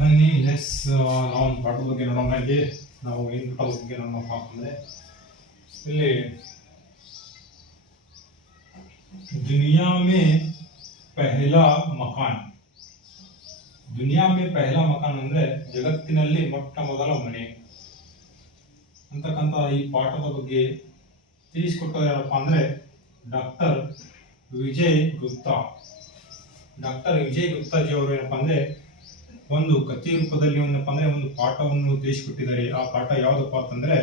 ಬನ್ನಿ ಲೆಸ್ ನಾವು ಪಾಠದ ಬಗ್ಗೆ ನೋಡೋಣ. ನಾವು ಏನು ಪಾಠದ ಬಗ್ಗೆ ನೋಡೋಣ ಅಂದರೆ ಇಲ್ಲಿ दुनिया में पहला मकान ಅಂದ್ರೆ ಜಗತ್ತಿನಲ್ಲಿ ಮೊಟ್ಟ ಮೊದಲ ಮನೆ ಅಂತಕ್ಕಂಥ ಈ ಪಾಠದ ಬಗ್ಗೆ ತಿಳಿಸಿಕೊಟ್ಟರು ಯಾರಪ್ಪ ಅಂದ್ರೆ ಡಾಕ್ಟರ್ ವಿಜಯ್ ಗುಪ್ತಾ ಜಿ ಅವರು ಏನಪ್ಪಾ ಅಂದ್ರೆ ಒಂದು ಕಥೆ ರೂಪದಲ್ಲಿ ಏನಪ್ಪಾ ಅಂದ್ರೆ ಒಂದು ಪಾಠವನ್ನು ತಿಳಿಸಿಕೊಟ್ಟಿದ್ದಾರೆ. ಆ ಪಾಠ ಯಾವುದಪ್ಪ ಅಂತಂದ್ರೆ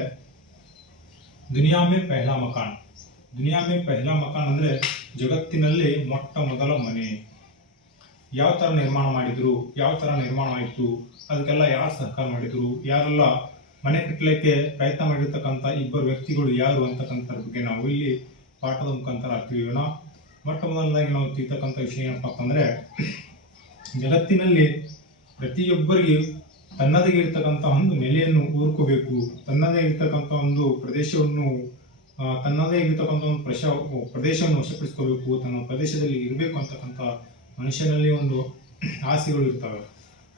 ದುನಿಯಾ ಮೇ ಪಹಲಾ ಮಕಾನ್ ಅಂದ್ರೆ ಜಗತ್ತಿನಲ್ಲಿ ಮೊಟ್ಟ ಮೊದಲ ಮನೆ. ಯಾವ ತರ ನಿರ್ಮಾಣ ಮಾಡಿದ್ರು, ಯಾವ ತರ ನಿರ್ಮಾಣ ಆಯಿತು, ಅದಕ್ಕೆಲ್ಲ ಯಾರು ಸಹಕಾರ ಮಾಡಿದ್ರು, ಯಾರೆಲ್ಲ ಮನೆ ಕಟ್ಟಲಿಕ್ಕೆ ಪ್ರಯತ್ನ ಮಾಡಿರ್ತಕ್ಕಂಥ ಇಬ್ಬರು ವ್ಯಕ್ತಿಗಳು ಯಾರು ಅಂತಕ್ಕಂಥ ಬಗ್ಗೆ ನಾವು ಇಲ್ಲಿ ಪಾಠದ ಮುಖಾಂತರ ತಿಳಿಯೋಣ. ಮೊಟ್ಟ ಮೊದಲದಾಗಿ ನಾವು ತಿಳಿತಕ್ಕಂಥ ವಿಷಯ ಏನಪ್ಪಾ ಅಂತಂದ್ರೆ ಜಗತ್ತಿನಲ್ಲಿ ಪ್ರತಿಯೊಬ್ಬರಿಗೆ ತನ್ನದೇ ಇರತಕ್ಕಂಥ ಒಂದು ನೆಲೆಯನ್ನು ಊರ್ಕೋಬೇಕು, ತನ್ನದೇ ಇರತಕ್ಕಂಥ ಒಂದು ಪ್ರದೇಶವನ್ನು ತನ್ನದೇ ಇರತಕ್ಕಂಥ ಒಂದು ಪ್ರದೇಶವನ್ನು ವಶಪಡಿಸ್ಕೋಬೇಕು, ತನ್ನ ಪ್ರದೇಶದಲ್ಲಿ ಇರಬೇಕು ಅಂತಕ್ಕಂಥ ಮನುಷ್ಯನಲ್ಲಿ ಒಂದು ಆಸೆಗಳು ಇರ್ತವೆ.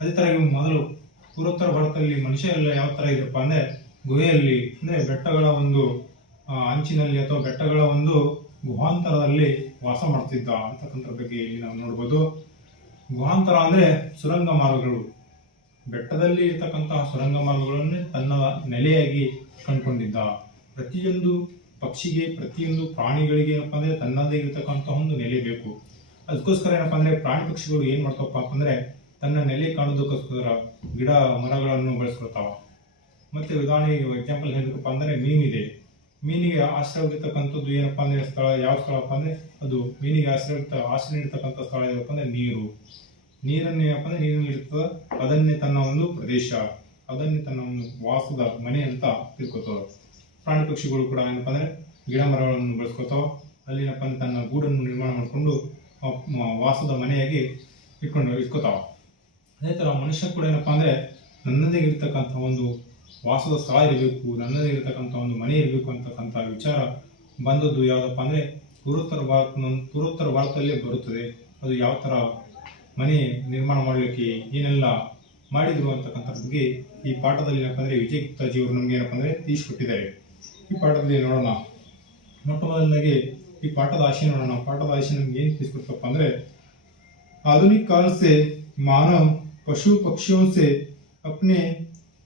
ಅದೇ ತರ ಮೊದಲು ಪೂರ್ವೋತ್ತರ ಭಾರತದಲ್ಲಿ ಮನುಷ್ಯರೆಲ್ಲ ಯಾವ ತರ ಇದ್ರಪ್ಪ ಅಂದ್ರೆ ಗುಹೆಯಲ್ಲಿ ಅಂದ್ರೆ ಬೆಟ್ಟಗಳ ಒಂದು ಅಂಚಿನಲ್ಲಿ ಅಥವಾ ಬೆಟ್ಟಗಳ ಒಂದು ಗುಹಾಂತರದಲ್ಲಿ ವಾಸ ಮಾಡ್ತಿದ್ದ ಅಂತಕ್ಕಂಥ ಬಗ್ಗೆ ಇಲ್ಲಿ ನಾವು ನೋಡ್ಬೋದು. ಗುಹಾಂತರ ಅಂದ್ರೆ ಸುರಂಗ ಮಾರ್ಗಗಳು, ಬೆಟ್ಟದಲ್ಲಿ ಇರ್ತಕ್ಕಂತಹ ಸುರಂಗ ಮಾರ್ಗಗಳನ್ನು ತನ್ನ ನೆಲೆಯಾಗಿ ಕಂಡುಕೊಂಡಿದ್ದ. ಪ್ರತಿಯೊಂದು ಪಕ್ಷಿಗೆ, ಪ್ರತಿಯೊಂದು ಪ್ರಾಣಿಗಳಿಗೆ ಏನಪ್ಪಾ ಅಂದ್ರೆ ತನ್ನದೇ ಇರತಕ್ಕಂತ ಒಂದು ನೆಲೆ ಬೇಕು. ಅದಕ್ಕೋಸ್ಕರ ಏನಪ್ಪಾ ಅಂದ್ರೆ ಪ್ರಾಣಿ ಪಕ್ಷಿಗಳು ಏನ್ ಮಾಡ್ತಾವಪ್ಪ ಅಂತಂದ್ರೆ ತನ್ನ ನೆಲೆ ಕಾಣೋದಕ್ಕೋಸ್ಕರ ಗಿಡ ಮರಗಳನ್ನು ಬೆಳೆಸ್ಕೊಳ್ತಾವ. ಮತ್ತೆ ಉದಾಹರಣೆಗೆ ಎಕ್ಸಾಂಪಲ್ ಹೇಳ್ಬೇಕಪ್ಪ ಅಂದ್ರೆ ಮೀನಿದೆ, ಮೀನಿಗೆ ಆಶ್ರಯವಿರ್ತಕ್ಕಂಥದ್ದು ಏನಪ್ಪಾ ಅಂದ್ರೆ ಸ್ಥಳ, ಯಾವ ಸ್ಥಳಪ್ಪ ಅಂದ್ರೆ ಅದು ಮೀನಿಗೆ ಆಶ್ರಯ ಇರ್ತಕ್ಕಂಥ ಸ್ಥಳ ಏನಪ್ಪ ಅಂದ್ರೆ ನೀರನ್ನು ಏನಪ್ಪ ಅಂದ್ರೆ ನೀರಿನಲ್ಲಿ ಇರ್ತದ, ಅದನ್ನೇ ತನ್ನ ಒಂದು ಪ್ರದೇಶ, ಅದನ್ನೇ ತನ್ನ ಒಂದು ವಾಸದ ಮನೆ ಅಂತ ತಿಳ್ಕೊತಾವ. ಪ್ರಾಣಿ ಪಕ್ಷಿಗಳು ಕೂಡ ಏನಪ್ಪಾ ಅಂದ್ರೆ ಗಿಡ ಮರಗಳನ್ನು ಬೆಳೆಸ್ಕೊತಾವ, ಅಲ್ಲಿ ಏನಪ್ಪಾ ಅಂದ್ರೆ ತನ್ನ ಗೂಡನ್ನು ನಿರ್ಮಾಣ ಮಾಡಿಕೊಂಡು ವಾಸದ ಮನೆಯಾಗಿ ಇಟ್ಕೋತಾವ. ಅದೇ ತರ ಮನುಷ್ಯ ಕೂಡ ಏನಪ್ಪಾ ಅಂದ್ರೆ ನನ್ನದೇ ಇರತಕ್ಕಂಥ ಒಂದು ವಾಸದ ಸ್ಥಳ ಇರಬೇಕು, ನನ್ನದೇ ಇರತಕ್ಕಂಥ ಒಂದು ಮನೆ ಇರಬೇಕು ಅಂತಕ್ಕಂಥ ವಿಚಾರ ಬಂದದ್ದು ಯಾವ್ದಪ್ಪ ಅಂದ್ರೆ ಪೂರ್ವೋತ್ತರ ಭಾರತದಲ್ಲೇ ಬರುತ್ತದೆ. ಅದು ಯಾವ ತರ ಮನೆ ನಿರ್ಮಾಣ ಮಾಡಲಿಕ್ಕೆ ಏನೆಲ್ಲ ಮಾಡಿದ್ರು ಅಂತಕ್ಕಂಥ ಬಗ್ಗೆ ಈ ಪಾಠದಲ್ಲಿ ಏನಪ್ಪಾ ಅಂದ್ರೆ ವಿಜಯ್ ಗುಪ್ತಾ ಜಿ ಅವರು ನಮ್ಗೆ ಏನಪ್ಪಾ ಅಂದ್ರೆ ತಿಳಿಸಿಕೊಟ್ಟಿದ್ದಾರೆ. ಈ ಪಾಠದಲ್ಲಿ ನೋಡೋಣ. ಮೊಟ್ಟ ಮೊದಲನಾಗಿ ಈ ಪಾಠದ ಆಶಯ ನೋಡೋಣ. ಪಾಠದ ಆಶಯ ನಮ್ಗೆ ಏನ್ ತಿಳಿಸ್ಕೊಡ್ತಪ್ಪ ಅಂದ್ರೆ आधुनिक काल से मानव पशु पक्षियों से अपने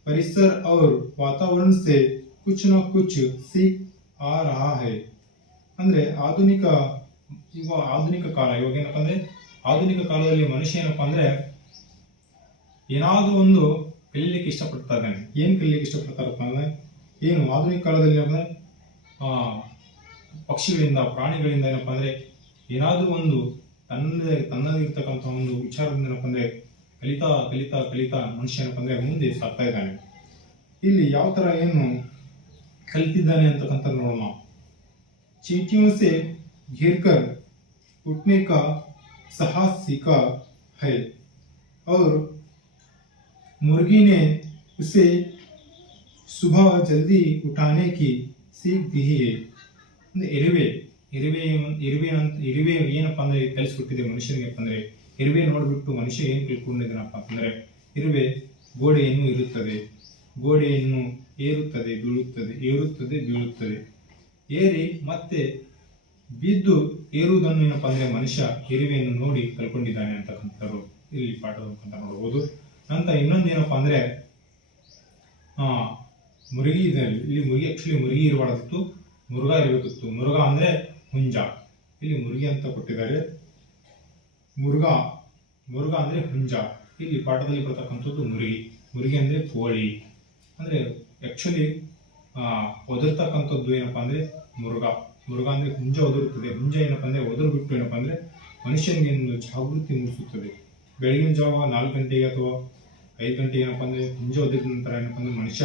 परिसर और वातावरण से कुछ न कुछ सीख आ रहा है. ಅಂದ್ರೆ ಆಧುನಿಕ ಕಾಲ, ಇವಾಗ ಏನಪ್ಪಾ ಅಂದ್ರೆ ಆಧುನಿಕ ಕಾಲದಲ್ಲಿ ಮನುಷ್ಯ ಏನಪ್ಪಾ ಅಂದ್ರೆ ಏನಾದ್ರೂ ಒಂದು ಕಲೀಲಿಕ್ಕೆ ಇಷ್ಟಪಡ್ತಾ ಇದ್ದಾನೆ. ಏನ್ ಕಲೀಲಿಕ್ಕೆ ಇಷ್ಟಪಡ್ತಾರಪ್ಪ ಅಂದ್ರೆ ಏನು ಆಧುನಿಕ ಕಾಲದಲ್ಲಿ ಏನಪ್ಪ ಅಂದ್ರೆ ಪಕ್ಷಿಗಳಿಂದ, ಪ್ರಾಣಿಗಳಿಂದ ಏನಪ್ಪಾ ಅಂದ್ರೆ ಏನಾದ್ರೂ ಒಂದು ತನ್ನದೇ ಇರ್ತಕ್ಕಂಥ ಒಂದು ವಿಚಾರದಿಂದ ಏನಪ್ಪ ಅಂದ್ರೆ ಕಲಿತಾ ಮನುಷ್ಯ ಏನಪ್ಪ ಅಂದ್ರೆ ಮುಂದೆ ಸಾಗ್ತಾ ಇದ್ದಾನೆ. ಇಲ್ಲಿ ಯಾವ ತರ ಏನು ಕಲಿತಿದ್ದಾನೆ ಅಂತಕ್ಕಂಥ ನೋಡೋಣ. चींटियों से घिरकर उठने का साहस सीखा है और मुर्गी ने उसे सुबह जल्दी उठाने की सीख दी है. ಇರುವೆ ಏನಪ್ಪಾ ಅಂದ್ರೆ ಕಲಿಸ್ಕೊಟ್ಟಿದೆ ಮನುಷ್ಯನಿಗೆ ಅಂದ್ರೆ ಇರುವೆ ನೋಡ್ಬಿಟ್ಟು ಮನುಷ್ಯ ಏನ್ ತಿಳ್ಕೊಂಡಿದ್ದಾನಪ್ಪ ಅಂತಂದ್ರೆ ಇರುವೆ ಗೋಡೆಯನ್ನು ಏರುತ್ತದೆ ಬೀಳುತ್ತದೆ, ಏರಿ ಮತ್ತೆ ಬಿದ್ದು ಏರುವುದನ್ನು ಏನಪ್ಪಾ ಅಂದ್ರೆ ಮನುಷ್ಯ ಇರುವೆಯನ್ನು ನೋಡಿ ಕಲ್ಕೊಂಡಿದ್ದಾನೆ ಅಂತಕ್ಕಂಥವ್ರು ಇಲ್ಲಿ ಪಾಠದ ಮುಖಾಂತರ ನೋಡಬಹುದು. ನಂತರ ಇನ್ನೊಂದು ಏನಪ್ಪಾ ಅಂದ್ರೆ ಮುರುಗಿ ಇದೆ. ಇಲ್ಲಿ ಮುರುಗಿ ಇರಬಾರ್ದಿತ್ತು, ಮುರುಗ ಇರಬೇಕಿತ್ತು. ಮುರುಗ ಅಂದ್ರೆ ಹುಂಜ, ಇಲ್ಲಿ ಮುರುಗಿ ಅಂತ ಕೊಟ್ಟಿದ್ದಾರೆ. ಮುರುಗ ಅಂದ್ರೆ ಹುಂಜ. ಇಲ್ಲಿ ಪಾಠದಲ್ಲಿ ಬರ್ತಕ್ಕಂಥದ್ದು ಮುರುಗಿ ಅಂದ್ರೆ ಕೋಳಿ. ಅಂದ್ರೆ ಆಕ್ಚುಲಿ ಒದರ್ತಕ್ಕಂಥದ್ದು ಏನಪ್ಪಾ ಅಂದ್ರೆ ಮುರುಗ ಅಂದ್ರೆ ಹುಂಜ ಒದರುತ್ತದೆ. ಹುಂಜ ಏನಪ್ಪಾ ಅಂದ್ರೆ ಒದರು ಬಿಟ್ಟು ಏನಪ್ಪಾ ಅಂದ್ರೆ ಮನುಷ್ಯನಿಗೆ ಒಂದು ಜಾಗೃತಿ ಮೂಡಿಸುತ್ತದೆ. ಬೆಳಗಿನ ಜಾವ 4 ಗಂಟೆಗೆ ಅಥವಾ 5 ಗಂಟೆಗೆ ಏನಪ್ಪಾ ಅಂದ್ರೆ ಹುಂಜ ಒದರಿದ ನಂತರ ಏನಪ್ಪಾ ಅಂದ್ರೆ ಮನುಷ್ಯ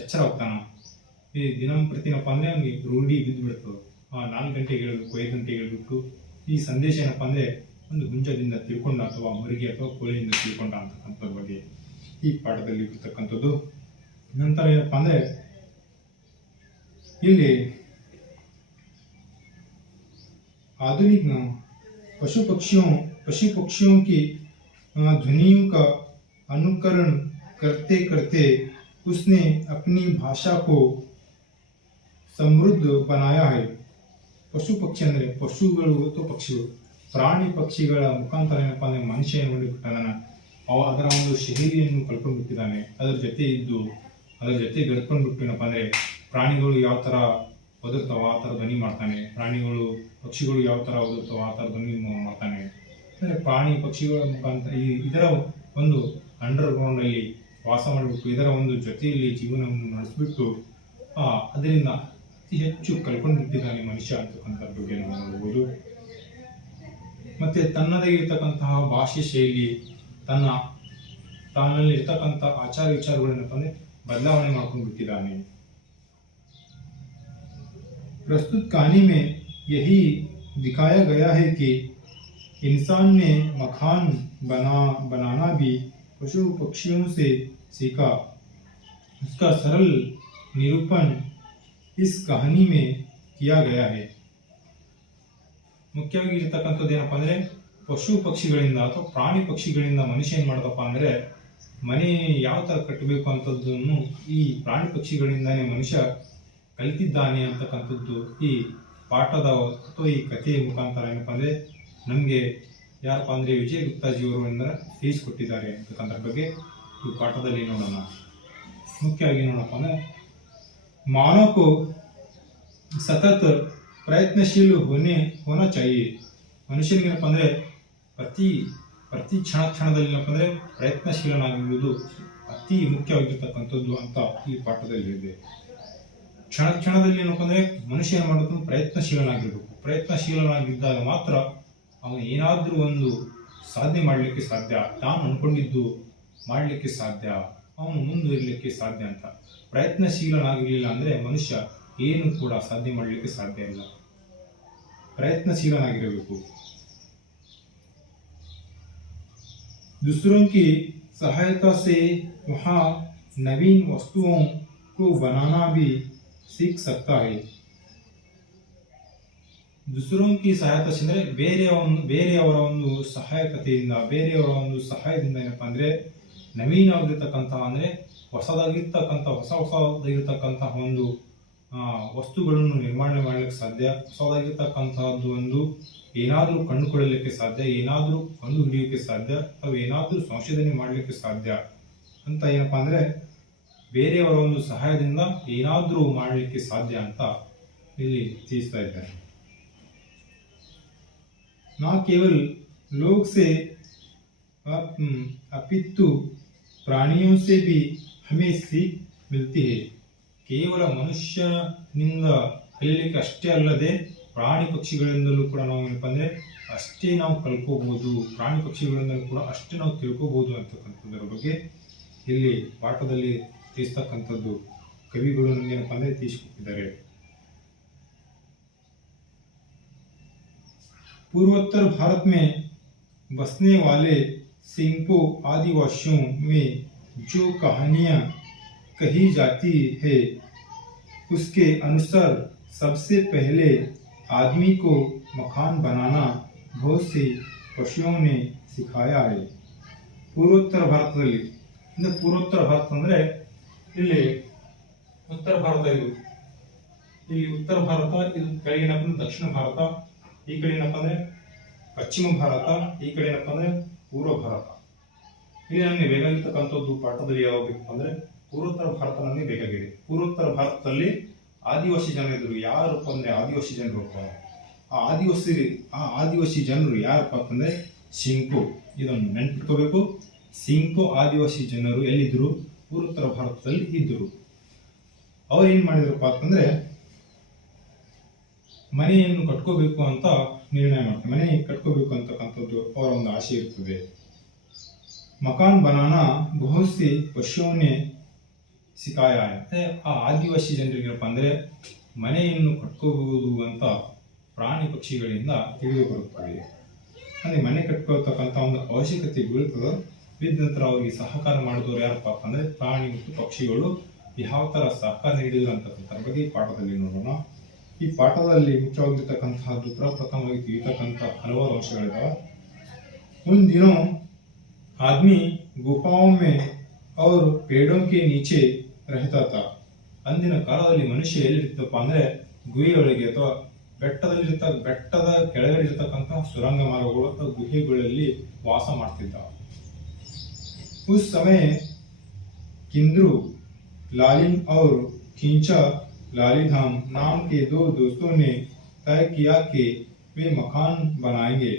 ಎಚ್ಚರ ಹೋಗ್ತಾನ. ಈ ದಿನಂಪ್ರತಿ ಏನಪ್ಪಾ ಅಂದ್ರೆ ಅವ್ನಿಗೆ ರೂಢಿ ಬಿದ್ದು ಬಿಡ್ತದೆ. 4 ಗಂಟೆಗೆ ಹೇಳ್ಬೇಕು, 5 ಗಂಟೆಗೆ ಹೇಳ್ಬಿಟ್ಟು ಈ ಸಂದೇಶ ಏನಪ್ಪಾ ಅಂದ್ರೆ ಒಂದು ಹುಂಜದಿಂದ ತಿಳ್ಕೊಂಡ ಅಥವಾ ಮುರುಗಿ ಅಥವಾ ಕೋಳಿಯಿಂದ ತಿಳ್ಕೊಂಡ ಅಂತಕ್ಕಂಥ ಬಗ್ಗೆ ಈ ಪಾಠದಲ್ಲಿ ಇರ್ತಕ್ಕಂಥದ್ದು. ನಂತರ ಏನಪ್ಪಾ ಅಂದ್ರೆ ಇಲ್ಲಿ आधुनिक पशु पक्षियों की ध्वनियों का अनुकरण करते करते उसने अपनी भाषा को ಸಮೃದ್ಧ बनाया है. ಪಶು ಪಕ್ಷಿ ಅಂದರೆ ಪಶುಗಳು ಅಥವಾ ಪಕ್ಷಿಗಳು, ಪ್ರಾಣಿ ಪಕ್ಷಿಗಳ ಮುಖಾಂತರ ಏನಪ್ಪಾ ಅಂದ್ರೆ ಮನುಷ್ಯ ಏನು ಮಾಡಿಬಿಟ್ಟಿದ್ದಾನೆ, ಅದರ ಒಂದು ಶೈಲಿಯನ್ನು ಕಳ್ಕೊಂಡು ಬಿಟ್ಟಿದ್ದಾನೆ. ಅದರ ಜೊತೆ ಇದ್ದು ಅದರ ಜೊತೆ ಬೆಳ್ಕೊಂಡು ಬಿಟ್ಟು ಏನಪ್ಪಾ ಅಂದ್ರೆ ಪ್ರಾಣಿಗಳು ಯಾವ ತರ ಒದರ್ತಾವ ಆ ತರ ಧ್ವನಿ ಮಾಡ್ತಾನೆ, ಪಕ್ಷಿಗಳು ಯಾವ ತರ ಒದರ್ತಾವ ಆ ತರ ಧ್ವನಿ ಮಾಡ್ತಾನೆ. ಅಂದ್ರೆ ಪ್ರಾಣಿ ಪಕ್ಷಿಗಳ ಮುಖಾಂತರ ಇದರ ಒಂದು ಅಂಡರ್ ಗ್ರೌಂಡ್ ಅಲ್ಲಿ ವಾಸ ಮಾಡಿಬಿಟ್ಟು ಇದರ ಒಂದು ಜೊತೆಯಲ್ಲಿ ಜೀವನವನ್ನು ನಡೆಸಿಬಿಟ್ಟು ಅದರಿಂದ ಅತಿ ಹೆಚ್ಚು ಕಳ್ಕೊಂಡು ಬಿಟ್ಟಿದ್ದಾನೆ ಮನುಷ್ಯ ಅಂತಕ್ಕಂಥ ಬಗ್ಗೆ ನಾವು ನೋಡಬಹುದು. ಮತ್ತೆ ತನ್ನದೇ ಇರತಕ್ಕಂತಹ ಭಾಷೆ ಶೈಲಿ, ತಾನಲ್ಲಿ ಇರ್ತಕ್ಕಂಥ ಆಚಾರ ವಿಚಾರಗಳೇನಪ್ಪ ಅಂದ್ರೆ ಬದಲಾವಣೆ ಮಾಡ್ಕೊಂಡು ಬಿಟ್ಟಿದ್ದಾನೆ. प्रस्तुत कहानी में यही दिखाया गया है कि इंसान ने मकान बनाना भी पशु पक्षियों से सीखा. उसका सरल निरूपण इस कहानी में किया गया है. ಮುಖ್ಯವಾಗಿ ಇರತಕ್ಕಂಥದ್ದು ಏನಪ್ಪಾ ಅಂದ್ರೆ ಪಶು ಪಕ್ಷಿಗಳಿಂದ ಅಥವಾ ಪ್ರಾಣಿ ಪಕ್ಷಿಗಳಿಂದ ಮನುಷ್ಯ ಏನ್ ಮಾಡ್ದಪ್ಪ ಅಂದ್ರೆ ಮನೆ ಯಾವ ತರ ಕಟ್ಟಬೇಕು ಅಂತದ್ದನ್ನು ಈ ಪ್ರಾಣಿ ಪಕ್ಷಿಗಳಿಂದಾನೇ ಮನುಷ್ಯ ಕಲಿತಿದ್ದಾನೆ ಅಂತಕ್ಕಂಥದ್ದು ಈ ಪಾಠದ ಅಥವಾ ಈ ಕಥೆಯ ಮುಖಾಂತರ ಏನಪ್ಪಾ ಅಂದ್ರೆ ನಮ್ಗೆ ಯಾರಪ್ಪ ಅಂದ್ರೆ ವಿಜಯ ಗುಪ್ತಾಜಿಯವರು ತಿಳಿಸಿಕೊಟ್ಟಿದ್ದಾರೆ ಅಂತಕ್ಕಂಥ ಬಗ್ಗೆ ಈ ಪಾಠದಲ್ಲಿ ನೋಡೋಣ. ಮುಖ್ಯವಾಗಿ ನೋಡಪ್ಪ ಅಂದ್ರೆ मानव को सतत प्रयत्नशील होना चाहिए. ಮನುಷ್ಯನಿಗೇನಪ್ಪ ಅಂದ್ರೆ ಪ್ರತಿ ಕ್ಷಣದಲ್ಲಿ ಏನಪ್ಪ ಅಂದ್ರೆ ಪ್ರಯತ್ನಶೀಲನಾಗಿರುವುದು ಅತಿ ಮುಖ್ಯವಾಗಿರ್ತಕ್ಕಂಥದ್ದು ಅಂತ ಈ ಪಾಠದಲ್ಲಿ ಇದೆ. ಕ್ಷಣದಲ್ಲಿ ಏನಪ್ಪ ಅಂದ್ರೆ ಮನುಷ್ಯ ಏನ್ ಮಾಡೋದು, ಪ್ರಯತ್ನಶೀಲನಾಗಿರ್ಬೇಕು. ಪ್ರಯತ್ನಶೀಲನಾಗಿದ್ದಾಗ ಮಾತ್ರ ಅವನು ಏನಾದ್ರೂ ಒಂದು ಸಾಧನೆ ಮಾಡಲಿಕ್ಕೆ ಸಾಧ್ಯ, ತಾನು ಅನ್ಕೊಂಡಿದ್ದು ಮಾಡಲಿಕ್ಕೆ ಸಾಧ್ಯ, ಅವನು ಮುಂದುವರಿಲಿಕ್ಕೆ ಸಾಧ್ಯ ಅಂತ. ಪ್ರಯತ್ನಶೀಲನಾಗಿರ್ಲಿಲ್ಲ ಅಂದ್ರೆ ಮನುಷ್ಯ ಏನು ಕೂಡ ಸಾಧನೆ ಮಾಡಲಿಕ್ಕೆ ಸಾಧ್ಯ ಇಲ್ಲ. ಪ್ರಯತ್ನಶೀಲನಾಗಿರಬೇಕು. दूसरों की सहायता से वहाँ नवीन वस्तुओं को बनाना भी सीख सकता है. दूसरों की सहायता ಅಂದ್ರೆ ಬೇರೆಯವರ ಒಂದು ಸಹಾಯಕತೆಯಿಂದ, ಬೇರೆಯವರ ಒಂದು ಸಹಾಯದಿಂದ ಏನಪ್ಪಾ ಅಂದ್ರೆ ನವೀನವಾಗಿರ್ತಕ್ಕಂತಹ ಅಂದ್ರೆ ಹೊಸದಾಗಿರ್ತಕ್ಕಂತಹ ಒಂದು ವಸ್ತುಗಳನ್ನು ನಿರ್ಮಾಣ ಮಾಡಲಿಕ್ಕೆ ಸಾಧ್ಯ, ಹೊಸದಾಗಿರ್ತಕ್ಕಂತಹದ್ದು ಒಂದು ಏನಾದ್ರೂ ಕಂಡುಕೊಳ್ಳಲಿಕ್ಕೆ ಸಾಧ್ಯ, ಏನಾದ್ರೂ ಕಂಡು ಹಿಡಿಯೋಕೆ ಸಾಧ್ಯ, ಅಥವಾ ಏನಾದ್ರೂ ಸಂಶೋಧನೆ ಮಾಡಲಿಕ್ಕೆ ಸಾಧ್ಯ ಅಂತ ಏನಪ್ಪಾ ಅಂದ್ರೆ ಬೇರೆಯವರ ಒಂದು ಸಹಾಯದಿಂದ ಏನಾದ್ರೂ ಮಾಡಲಿಕ್ಕೆ ಸಾಧ್ಯ ಅಂತ ಇಲ್ಲಿ ತಿಳಿಸ್ತಾ ಇದ್ದಾರೆ. ನಾ ಕೇವಲ लोग से अपितु प्राणियों से भी हमें सीख मिलती है. ಕೇವಲ ಮನುಷ್ಯನಿಂದ ಕಲಿಯಲಿಕ್ಕೆ ಅಷ್ಟೇ ಅಲ್ಲದೆ ಪ್ರಾಣಿ ಪಕ್ಷಿಗಳಿಂದಲೂ ಕೂಡ ನಾವು ಏನಪ್ಪ ಅಂದ್ರೆ ಅಷ್ಟೇ ನಾವು ಕಲ್ಕೋಬಹುದು, ಪ್ರಾಣಿ ಪಕ್ಷಿಗಳಿಂದಲೂ ಕೂಡ ಅಷ್ಟೇ ನಾವು ತಿಳ್ಕೋಬಹುದು ಅಂತಕ್ಕಂಥದ್ರ ಬಗ್ಗೆ ಇಲ್ಲಿ ಪಾಠದಲ್ಲಿ ತಿಳಿಸ್ತಕ್ಕಂಥದ್ದು ಕವಿಗಳು ನಮ್ಗೆ ಏನಪ್ಪ ಅಂದ್ರೆ ತಿಳಿಸಿಕೊಟ್ಟಿದ್ದಾರೆ. पूर्वोत्तर भारत में बसने वाले सिंपो आदिवासियों में जो कहानियां कही जाती है उसके अनुसार सबसे पहले आदमी को मकान बनाना बहुत से पशुओं ने सिखाया है. पूर्वोत्तर ಭಾರತದಲ್ಲಿ ಅಂದ್ರೆ ಪೂರ್ವೋತ್ತರ ಭಾರತ ಅಂದ್ರೆ ಇಲ್ಲಿ ಉತ್ತರ ಭಾರತ, ಇಲ್ಲಿ ಉತ್ತರ ಭಾರತ, ಇದು ಕೆಳಗಿನ ದಕ್ಷಿಣ ಭಾರತ, ಈ ಕಡೆ ಏನಪ್ಪ ಅಂದ್ರೆ ಪಶ್ಚಿಮ ಭಾರತ, ಈ ಕಡೆ ಏನಪ್ಪ ಅಂದ್ರೆ ಪೂರ್ವ ಭಾರತ. ಇಲ್ಲಿ ನಮಗೆ ಬೇಕಾಗಿರ್ತಕ್ಕಂಥದ್ದು ಪಾಠದಲ್ಲಿ ಯಾವಾಗ ಅಂದ್ರೆ ಪೂರ್ವೋತ್ತರ ಭಾರತ ನಮಗೆ ಬೇಕಾಗಿದೆ. ಪೂರ್ವೋತ್ತರ ಭಾರತದಲ್ಲಿ ಆದಿವಾಸಿ ಜನರು ಇದ್ರು. ಯಾರಪ್ಪ ಅಂದ್ರೆ ಆದಿವಾಸಿ ಜನರು. ಆ ಆದಿವಾಸಿ ಜನರು ಯಾರಪ್ಪ ಅಂತಂದ್ರೆ ಸಿಂಕೋ. ಇದನ್ನು ನೆನ್ಪಿಟ್ಕೋಬೇಕು. ಸಿಂಕೋ ಆದಿವಾಸಿ ಜನರು ಎಲ್ಲಿದ್ರು? ಪೂರ್ವೋತ್ತರ ಭಾರತದಲ್ಲಿ ಇದ್ದರು. ಅವ್ರು ಏನ್ ಮಾಡಿದ್ರಪ್ಪ ಅಂತಂದ್ರೆ ಮನೆಯನ್ನು ಕಟ್ಕೋಬೇಕು ಅಂತ ನಿರ್ಣಯ ಮಾಡ್ತಾರೆ. ಮನೆ ಕಟ್ಕೋಬೇಕು ಅಂತಕ್ಕಂಥದ್ದು ಅವರ ಒಂದು ಆಸೆ ಇರ್ತದೆ. ಮಕಾನ್ ಬನಾನಾ ಬಹುತ್ ಸಿ ಪಶುओं ने ಸಿಕಾಯ. ಆ ಆದಿವಾಸಿ ಜನರಿಗೇನಪ್ಪ ಅಂದ್ರೆ ಮನೆಯನ್ನು ಕಟ್ಕೋಬಹುದು ಅಂತ ಪ್ರಾಣಿ ಪಕ್ಷಿಗಳಿಂದ ತಿಳಿದು ಬರುತ್ತದೆ. ಅಂದ್ರೆ ಮನೆ ಕಟ್ಕೊಳ್ತಕ್ಕಂಥ ಒಂದು ಅವಶ್ಯಕತೆ ಬೀಳ್ತದ. ಬಿದ್ದ ನಂತರ ಅವರಿಗೆ ಸಹಕಾರ ಮಾಡಿದವರು ಯಾರಪ್ಪ ಅಂದ್ರೆ ಪ್ರಾಣಿ ಮತ್ತು ಪಕ್ಷಿಗಳು ಯಾವ ತರ ಸಹಕಾರ ನೀಡಿದ್ರು ಅಂತಕ್ಕಂಥ ಬಗ್ಗೆ ಈ ಪಾಠದಲ್ಲಿ ನೋಡೋಣ. ಈ ಪಾಠದಲ್ಲಿ ಮುಖ್ಯವಾಗಿರ್ತಕ್ಕಂತಹದ್ದು ಪ್ರಪ್ರಥಮವಾಗಿ ತಿಳಿಯತಕ್ಕಂಥ ಹಲವಾರು ಅಂಶಗಳಿದಾವೆ. उन दिनों आदमी गुफाओं में और पेड़ों के नीचे रहता था. ಅಂದಿನ ಕಾಲದಲ್ಲಿ ಮನುಷ್ಯ ಎಲ್ಲಿರ್ತಪ್ಪ ಅಂದ್ರೆ ಗುಹೆಯೊಳಗೆ ಅಥವಾ ಬೆಟ್ಟದ ಕೆಳಗಡೆ ಇರತಕ್ಕಂತಹ ಸುರಂಗ ಮಾರ್ಗಗಳು ಅಥವಾ ಗುಹೆಗಳಲ್ಲಿ ವಾಸ ಮಾಡ್ತಿದ್ದ. उस समय किंद्रू लालिम और खींचा लालीधाम नाम के दो दोस्तों ने तय किया कि वे मकान बनाएंगे.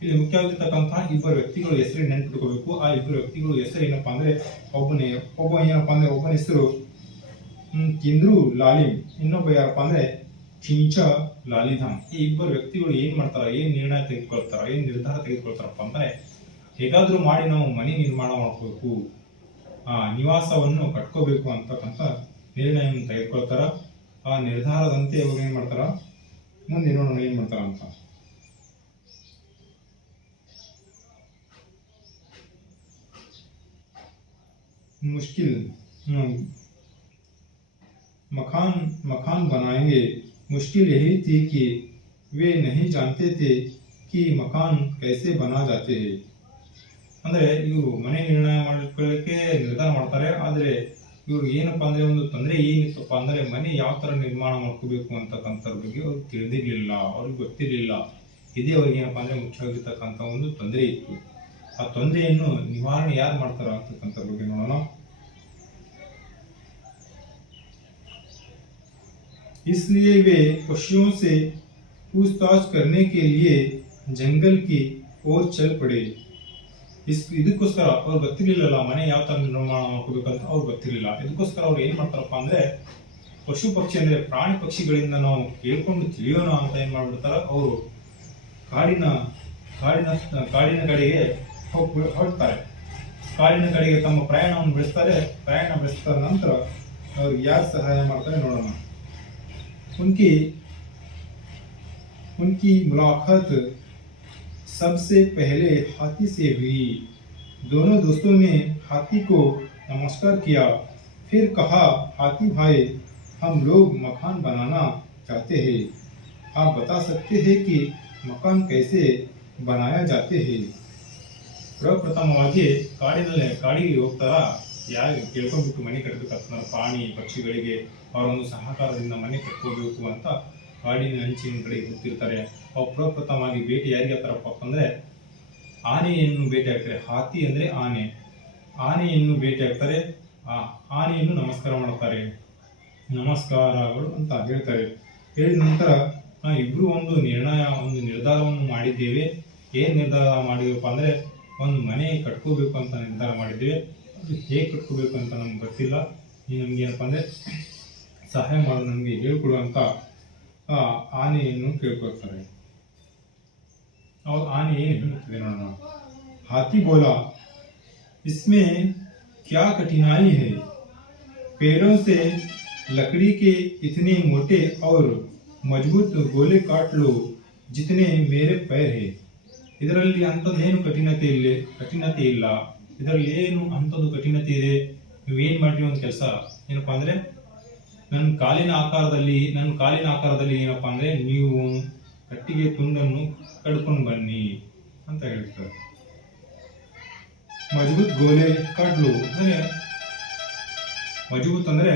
ಇಲ್ಲಿ ಮುಖ್ಯವಾಗಿರ್ತಕ್ಕಂತಹ ಇಬ್ಬರು ವ್ಯಕ್ತಿಗಳು ಹೆಸರು ನೆನಪಿಟ್ಕೋಬೇಕು. ಆ ಇಬ್ಬರು ವ್ಯಕ್ತಿಗಳು ಹೆಸರು ಏನಪ್ಪಾ ಅಂದ್ರೆ ಒಬ್ಬನ ಹೆಸರು ಕಿಂದ್ರು ಲಾಲಿಮ್, ಇನ್ನೊಬ್ಬ ಯಾರಪ್ಪ ಅಂದ್ರೆ ಖಿಂಚಾ ಲಾಲಿಧಾಮ್. ಈ ಇಬ್ಬರು ವ್ಯಕ್ತಿಗಳು ಏನ್ ಮಾಡ್ತಾರ, ಏನ್ ನಿರ್ಣಯ ತೆಗೆದುಕೊಳ್ತಾರ, ಏನ್ ನಿರ್ಧಾರ ತೆಗೆದುಕೊಳ್ತಾರಪ್ಪ ಅಂದ್ರೆ ಹೇಗಾದ್ರೂ ಮಾಡಿ ನಾವು ಮನೆ ನಿರ್ಮಾಣ ಮಾಡ್ಕೋಬೇಕು, ನಿವಾಸವನ್ನು ಕಟ್ಕೋಬೇಕು ಅಂತಕ್ಕಂಥ ನಿರ್ಣಯವನ್ನು ತೆಗೆದುಕೊಳ್ತಾರ. ಆ ನಿರ್ಧಾರದಂತೆ ಇವಾಗ ಏನ್ ಮಾಡ್ತಾರ, ಮುಂದೆ ನೋಡೋಣ ಏನ್ ಮಾಡ್ತಾರ ಅಂತ. मुश्किल मकान बनाएंगे. मुश्किल यही थी कि वे नहीं जानते थे कि मकान कैसे बना जाते हैं. ಅಂದ್ರೆ ಇವರು ಮನೆ ನಿರ್ಣಯ ಮಾಡ್ಕೊಳ್ಳಿಕ್ಕೆ ನಿರ್ಧಾರ ಮಾಡ್ತಾರೆ. ಆದ್ರೆ ಇವ್ರು ಏನಪ್ಪಾ ಅಂದ್ರೆ ಒಂದು ತೊಂದರೆ ಏನಿತ್ತಪ್ಪ ಅಂದ್ರೆ ಮನೆ ಯಾವ ತರ ನಿರ್ಮಾಣ ಮಾಡ್ಕೋಬೇಕು ಅಂತಕ್ಕಂಥದ್ರ ಬಗ್ಗೆ ಅವ್ರಿಗೆ ತಿಳಿದಿರ್ಲಿಲ್ಲ, ಅವ್ರಿಗೆ ಗೊತ್ತಿರ್ಲಿಲ್ಲ. ಇದೇ ಅವ್ರಿಗೆ ಏನಪ್ಪಾ ಅಂದ್ರೆ ಮುಖ್ಯವಾಗಿರ್ತಕ್ಕಂಥ ಒಂದು ತೊಂದರೆ ಇತ್ತು. ಆ ತೊಂದರೆಯನ್ನು ನಿವಾರಣೆ ಯಾರು ಮಾಡ್ತಾರ ಅಂತಕ್ಕಂಥ ಬಗ್ಗೆ ನೋಡೋಣ. इसलिए वे पक्षियों से पूछताछ करने के लिए जंगल की ओर चल पड़े. ಇದಕ್ಕೋಸ್ಕರ ಅವ್ರು ಗೊತ್ತಿರ್ಲಿಲ್ಲ ಮನೆ ಯಾವ ತರ ನಿರ್ಮಾಣ ಮಾಡ್ಕೋಬೇಕಂತ ಅವ್ರು ಗೊತ್ತಿರ್ಲಿಲ್ಲ. ಇದಕ್ಕೋಸ್ಕರ ಅವ್ರು ಏನ್ ಮಾಡ್ತಾರಪ್ಪ ಅಂದ್ರೆ ಪಶು ಪಕ್ಷಿ ಅಂದ್ರೆ ಪ್ರಾಣಿ ಪಕ್ಷಿಗಳಿಂದ ನಾವು ಕೇಳ್ಕೊಂಡು ತಿಳಿಯೋಣ ಅಂತ ಏನ್ ಮಾಡ್ಬಿಡ್ತಾರ, ಅವರು ಕಾಡಿನ ಕಡೆಗೆ ಹೊರಡ್ತಾರೆ. ಕಾಡಿನ ಕಡೆಗೆ ತಮ್ಮ ಪ್ರಯಾಣವನ್ನು ಬೆಳೆಸ್ತಾರೆ. ಪ್ರಯಾಣ ಬೆಳೆಸಿದ ನಂತರ ಅವ್ರಿಗೆ ಯಾರು ಸಹಾಯ ಮಾಡ್ತಾರೆ ನೋಡೋಣ. उनकी मुलाकात सबसे पहले हाथी से हुई. दोनों दोस्तों ने हाथी को नमस्कार किया. फिर कहा, हाथी भाई, हम लोग मकान बनाना चाहते हैं. आप बता सकते हैं कि मकान कैसे बनाया जाते हैं. ಪ್ರಪ್ರಥಮವಾಗಿ ಕಾಡಿಗೆ ಹೋಗ್ತಾರ. ಯಾರು ಕೇಳ್ಕೊಂಡ್ಬಿಟ್ಟು ಮನೆ ಕಟ್ಟಬೇಕಂತ ಪ್ರಾಣಿ ಪಕ್ಷಿಗಳಿಗೆ ಅವರೊಂದು ಸಹಕಾರದಿಂದ ಮನೆ ಕಟ್ಕೋಬೇಕು ಅಂತ ಕಾಡಿನ ಅಂಚಿನ ಕಡೆ ಹೋಗ್ತಿರ್ತಾರೆ. ಅವ್ರು ಪ್ರಪ್ರಥಮವಾಗಿ ಭೇಟಿ ಯಾರಿಗೆ ಆಗ್ತಾರಪ್ಪ ಅಂದ್ರೆ ಆನೆಯನ್ನು ಭೇಟಿ ಆಗ್ತಾರೆ. ಹಾತಿ ಅಂದ್ರೆ ಆನೆಯನ್ನು ಭೇಟಿ ಆಗ್ತಾರೆ. ಆ ಆನೆಯನ್ನು ನಮಸ್ಕಾರ ಮಾಡ್ತಾರೆ. ನಮಸ್ಕಾರಗಳು ಅಂತ ಹೇಳ್ತಾರೆ. ಹೇಳಿದ ನಂತರ ಇಬ್ರು ಒಂದು ನಿರ್ಧಾರವನ್ನು ಮಾಡಿದ್ದೇವೆ. ಏನ್ ನಿರ್ಧಾರ ಮಾಡಿದಪ್ಪ ಅಂದ್ರೆ ಒಂದು ಮನೆ ಕಟ್ಕೋಬೇಕು ಅಂತ ನಿರ್ಧಾರ ಮಾಡಿದ್ದೇವೆ. ಅದು ಹೇಗೆ ಕಟ್ಕೋಬೇಕು ಅಂತ ನಮ್ಗೆ ಗೊತ್ತಿಲ್ಲ, ನೀವು ನಮ್ಗೆ ಏನಪ್ಪ ಅಂದ್ರೆ ಸಹಾಯ ಮಾಡೋದು ನಮ್ಗೆ ಹೇಳ್ಕೊಡುವಂತ ಆನೆಯನ್ನು ಕೇಳ್ಕೊಳ್ತಾರೆ. आने ये हाथी बोला, इसमें क्या कठिनाई है? पेड़ों से लकड़ी के इतने मोटे और मजबूत गोले काट लो जितने मेरे पैर है. ಇದರಲ್ಲಿ ಅಂಥದ್ದೇನು ಕಠಿಣತೆ ಇಲ್ಲ. ಇದರಲ್ಲಿ ಏನು ಅಂಥದ್ದು ಕಠಿಣತೆ ಇದೆ? ನೀವೇನ್ ಮಾಡ್ರಿ ಒಂದು ಕೆಲಸ ಏನಪ್ಪಾ ಅಂದ್ರೆ ನನ್ನ ಕಾಲಿನ ಆಕಾರದಲ್ಲಿ ಏನಪ್ಪಾ ಅಂದ್ರೆ ನೀವು ಕಟ್ಟಿಗೆ ತುಂಡನ್ನು ಕಡ್ಕೊಂಡು ಬನ್ನಿ ಅಂತ ಹೇಳ್ತಾರೆ. ಮಜಬೂತ್ ಗೋಲೆ ಕಡ್ಲು ಅಂದ್ರೆ ಮಜಬೂತ್ ಅಂದ್ರೆ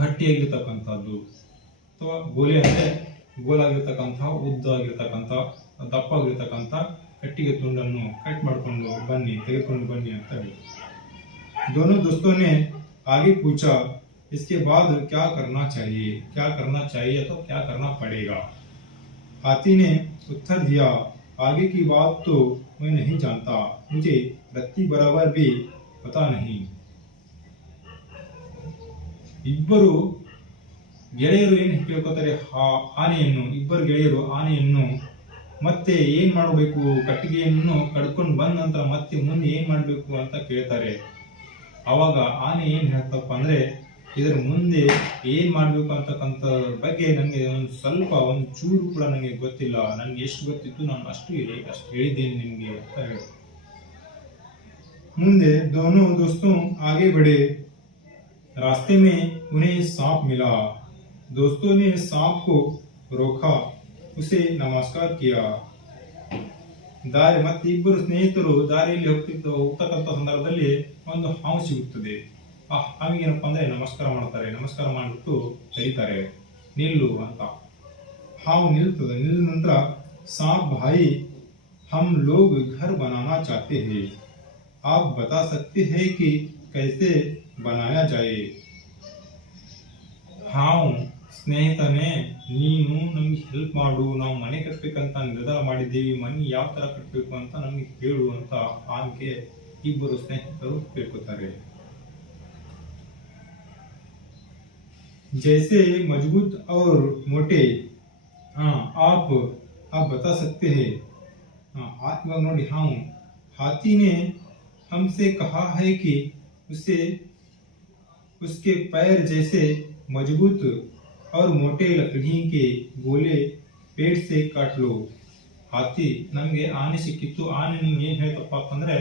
ಗಟ್ಟಿಯಾಗಿರ್ತಕ್ಕಂಥದ್ದು, ಅಥವಾ ಗೋಲೆ ಅಂದ್ರೆ ಗೋಲಾಗಿರ್ತಕ್ಕಂಥ, ಉದ್ದ ಆಗಿರ್ತಕ್ಕಂಥ, ದಪ್ಪಾಗಿರ್ತಕ್ಕಂಥ ಕಟ್ಟಿಗೆ ತುಂಡನ್ನು ಕಟ್ ಮಾಡ್ಕೊಂಡು ಬನ್ನಿ, ತೆಗೆದುಕೊಂಡು ಬನ್ನಿ ಅಂತ ಹೇಳಿ. दोनों दोस्तों ने आगे पूछा, इसके बाद क्या करना चाहिए तो क्या करना पड़ेगा? हाथी ने उत्तर दिया, आगे की बात तो मैं नहीं जानता, मुझे रत्ती बराबर भी पता नहीं. ಇಬ್ಬರು ಗೆಳೆಯರು ಏನು ಕೇಳ್ಕೊತಾರೆ, ಇಬ್ಬರು ಗೆಳೆಯರು ಆನೆಯನ್ನು ಮತ್ತೆ ಏನ್ ಮಾಡಬೇಕು, ಕಟ್ಟಿಗೆಯನ್ನು ಕಡ್ಕೊಂಡು ಬಂದ ನಂತರ ಮತ್ತೆ ಮುಂದೆ ಏನ್ ಮಾಡ್ಬೇಕು ಅಂತ ಕೇಳ್ತಾರೆ. ಅವಾಗ ಆನೆ ಏನ್ ಹೇಳ್ತಪ್ಪ ಅಂದ್ರೆ ಇದರ ಮುಂದೆ ಏನ್ ಮಾಡ್ಬೇಕು ಅಂತಕ್ಕಂಥ ಬಗ್ಗೆ ನನಗೆ ಒಂದು ಚೂರು ಕೂಡ ನನಗೆ ಗೊತ್ತಿಲ್ಲ, ನನ್ಗೆ ಎಷ್ಟು ಗೊತ್ತಿತ್ತು ನಾನು ಅಷ್ಟು ಹೇಳಿದ್ದೇನೆ ನಿಮ್ಗೆ ಅಂತ ಹೇಳಿ. ಮುಂದೆ दोनों दोस्तों आगे बढ़े. रास्ते में उन्हें सांप मिला. दोस्तों ने सांप को रोका, उसे नमस्कार किया. ದಾರಿ ಮತ್ತೆ ಇಬ್ಬರು ಸ್ನೇಹಿತರು ದಾರಿಯಲ್ಲಿ ಹೋಗ್ತಕ್ಕಂಥ ಸಂದರ್ಭದಲ್ಲಿ ಒಂದು ಹಾವು ಸಿಗುತ್ತದೆ. ಆ ಹಾವಿಗೆ ಏನಪ್ಪಾ ಅಂದ್ರೆ ನಮಸ್ಕಾರ ಮಾಡ್ತಾರೆ. ನಮಸ್ಕಾರ ಮಾಡಿಬಿಟ್ಟು ಕರೀತಾರೆ, ನಿಲ್ಲು ಅಂತ. ಹಾವು ನಿಲ್ತದೆ. ನಿಲ್ಲ ನಂತರ सांप भाई हम लोग घर बनाना चाहते हैं, आप बता सकते हैं कि कैसे बनाया जाए. ಹಾವು ಸ್ನೇಹಿತನೇ, ನೀನು ನಮ್ಗೆ ಹೆಲ್ಪ್ ಮಾಡು, ನಾವು ಮನೆ ಕಟ್ಟಬೇಕಂತ ನಿರ್ಧಾರ ಮಾಡಿದ್ದೀವಿ, ಮನೆ ಯಾವ ತರ ಕಟ್ಟಬೇಕು ಅಂತ ನಮ್ಗೆ ಹೇಳು ಅಂತ ಹಾವಿಗೆ ಇಬ್ಬರು ಸ್ನೇಹಿತರು ಕೇಳ್ಕೊತಾರೆ. जैसे मजबूत और मोटे, हाँ आप बता सकते हैं. इವಾಗ ನೋಡಿ, हाउ हाथी ने हमसे कहा है कि उसे उसके पैर जैसे मजबूत और मोटे लकड़ी के गोले पेड़ से काट लो. ಹಾತಿ ನಮಗೆ ಆನೆ ಸಿಕ್ಕಿತ್ತು. ಆನೆ ನಿಮ್ಗೆ ಏನ್ ಹೇಳ್ತಪ್ಪ ಅಂತಂದ್ರೆ,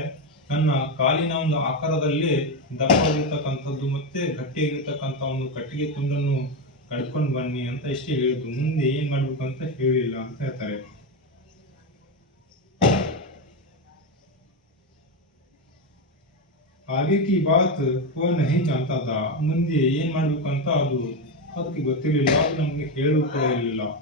ನನ್ನ ಕಾಲಿನ ಒಂದು ಆಕಾರದಲ್ಲಿ ದಪ್ಪವಾಗಿರ್ತಕ್ಕಂಥದ್ದು ಮತ್ತೆ ಗಟ್ಟಿಯಾಗಿರ್ತಕ್ಕಂಥ ಒಂದು ಕಟ್ಟಿಗೆ ತುಂಡನ್ನು ಕಡ್ಕೊಂಡು ಬನ್ನಿ ಅಂತ ಇಷ್ಟೇ ಹೇಳಿದ್ದು, ಮುಂದೆ ಏನ್ ಮಾಡ್ಬೇಕು ಅಂತ ಹೇಳಿಲ್ಲ ಅಂತ ಹೇಳ್ತಾರೆ. आगे की बात वो नहीं जानता था. ಮುಂದೆ ಏನ್ ಮಾಡ್ಬೇಕು ಅಂತ ಅದಕ್ಕೆ ಗೊತ್ತಿರಲಿಲ್ಲ, ಅದು ನಮ್ಗೆ ಹೇಳು ಕೂಡ ಇರಲಿಲ್ಲ.